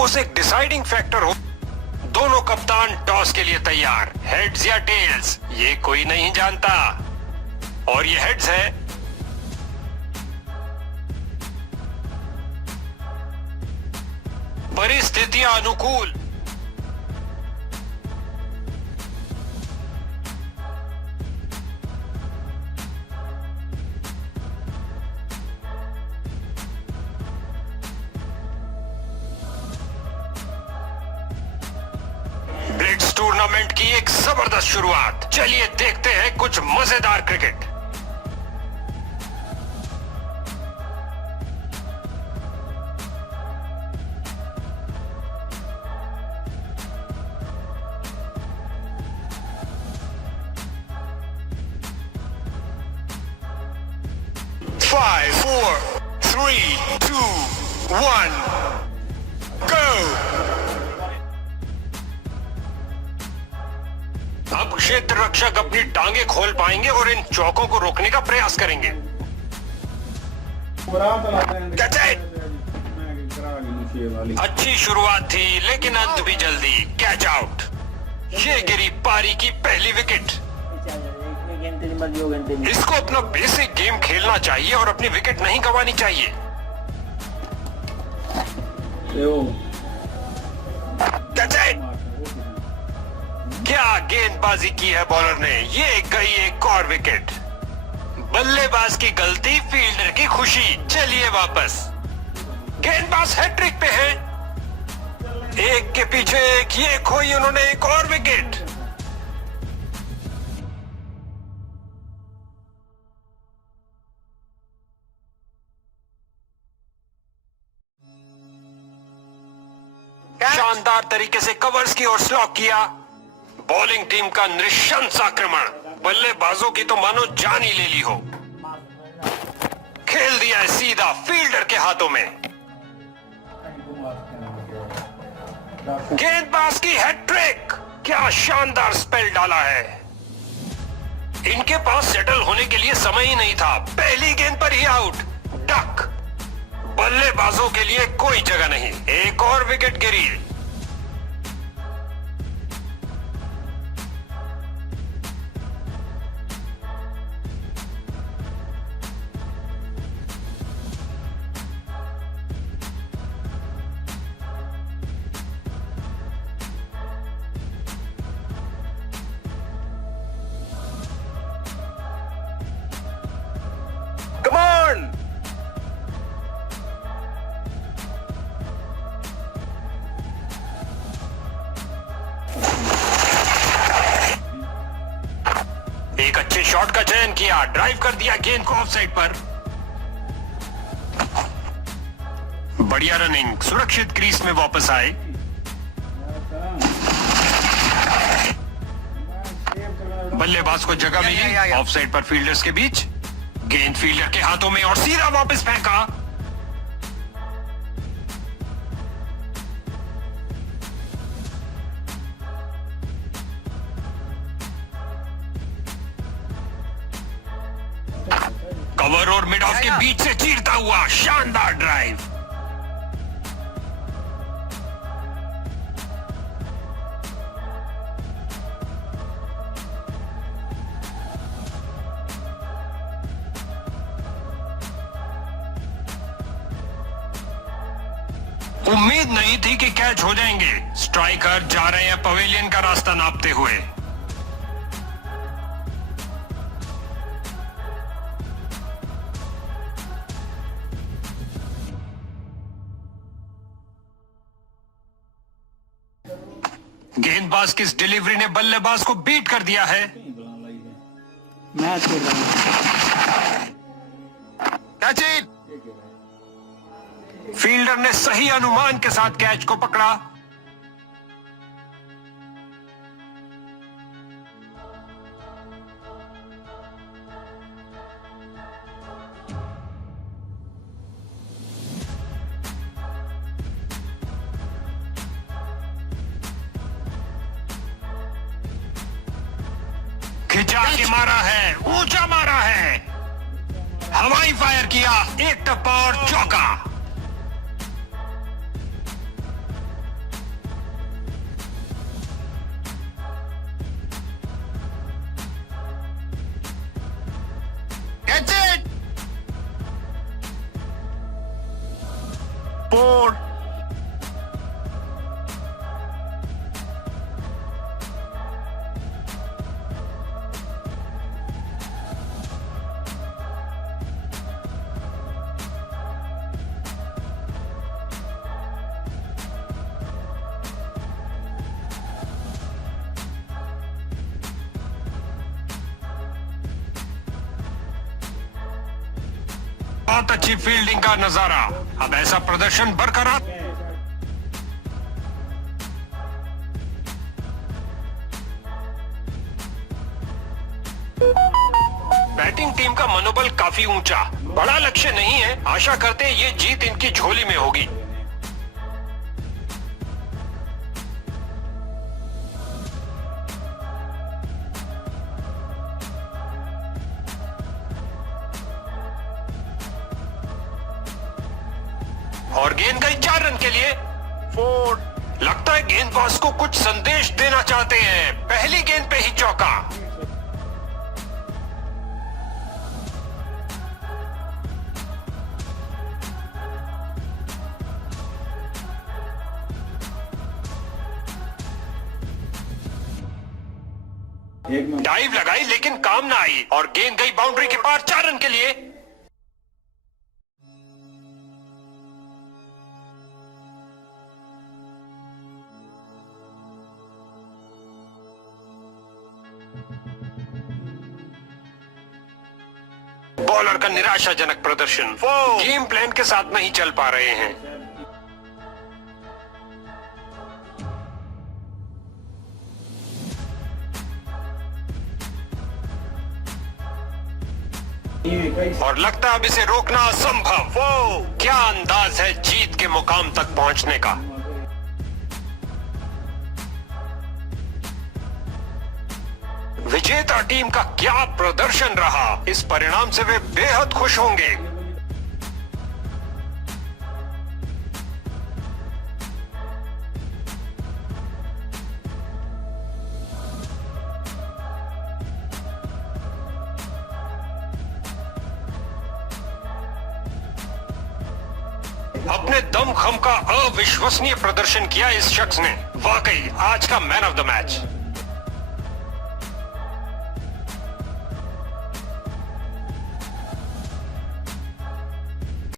ठोस एक deciding factor हो। दोनों कप्तान टॉस के लिए तैयार। हेड्स या टेल्स ये कोई नहीं जानता, और ये हेड्स है। परिस्थितियां अनुकूल। ब्लिट्ज टूर्नामेंट की एक जबरदस्त शुरुआत। चलिए देखते हैं कुछ मजेदार क्रिकेट। Five, 4, 3, 2, 1, go! अब क्षेत्र रक्षक अपनी टांगे खोल पाएंगे और इन चौकों को रोकने का प्रयास करेंगे। अच्छी शुरुआत थी, लेकिन अंत भी जल्दी। Catch out. ये गिरी पारी की पहली विकेट। इसको अपना बेसिक गेम खेलना चाहिए और अपनी विकेट नहीं गंवानी चाहिए। क्या गेंदबाजी की है बॉलर ने। ये गई एक और विकेट। बल्लेबाज की गलती, फील्डर की खुशी। चलिए वापस। गेंदबाज हैट्रिक पे है। एक के पीछे एक, ये खोई उन्होंने एक और विकेट। शानदार तरीके से कवर्स की ओर स्लॉक किया। बॉलिंग टीम का नृशंस आक्रमण। बल्लेबाजों की तो मानो जान ही ले ली हो। खेल दिया है सीधा फील्डर के हाथों में। गेंदबाज की हैट्रिक। क्या शानदार स्पेल डाला है। इनके पास सेटल होने के लिए समय ही नहीं था। पहली गेंद पर ही आउट। डक। बल्लेबाजों के लिए कोई जगह नहीं। एक और विकेट गिरी। Come on! एक अच्छे शॉट का चयन किया। ड्राइव कर दिया गेंद को ऑफ साइड पर। बढ़िया रनिंग। सुरक्षित क्रीज में वापस आए। बल्लेबाज को जगह मिली ऑफ साइड पर फील्डर्स के बीच। गेंद फील्डर के हाथों में और सीधा वापस फेंका। कवर और मिड ऑफ के बीच से चीरता हुआ शानदार ड्राइव। उम्मीद नहीं थी कि कैच हो जाएंगे। स्ट्राइकर जा रहे हैं पवेलियन का रास्ता नापते हुए। गेंदबाज की इस डिलीवरी ने बल्लेबाज को बीट कर दिया है। Catch it. फील्डर ने सही अनुमान के साथ कैच को पकड़ा। खिंचा के मारा है, ऊंचा मारा है, हवाई फायर किया, एक टप्पा और चौका। 4 बहुत अच्छी फील्डिंग का नजारा। अब ऐसा प्रदर्शन बरकरार। बैटिंग टीम का मनोबल काफी ऊंचा। बड़ा लक्ष्य नहीं है, आशा करते हैं ये जीत इनकी झोली में होगी। और गेंद गई 4 रन के लिए। 4 लगता है गेंदबाज को कुछ संदेश देना चाहते हैं। पहली गेंद पे ही चौका। डाइव लगाई लेकिन काम ना आई और गेंद गई बाउंड्री के पार 4 रन के लिए। बॉलर का निराशाजनक प्रदर्शन। गेम प्लान के साथ नहीं चल पा रहे हैं। और लगता है अब इसे रोकना असंभव। क्या अंदाज है जीत के मुकाम तक पहुंचने का। विजेता टीम का क्या प्रदर्शन रहा। इस परिणाम से वे बेहद खुश होंगे। अपने दमखम का अविश्वसनीय प्रदर्शन किया इस शख्स ने। वाकई आज का मैन ऑफ द मैच।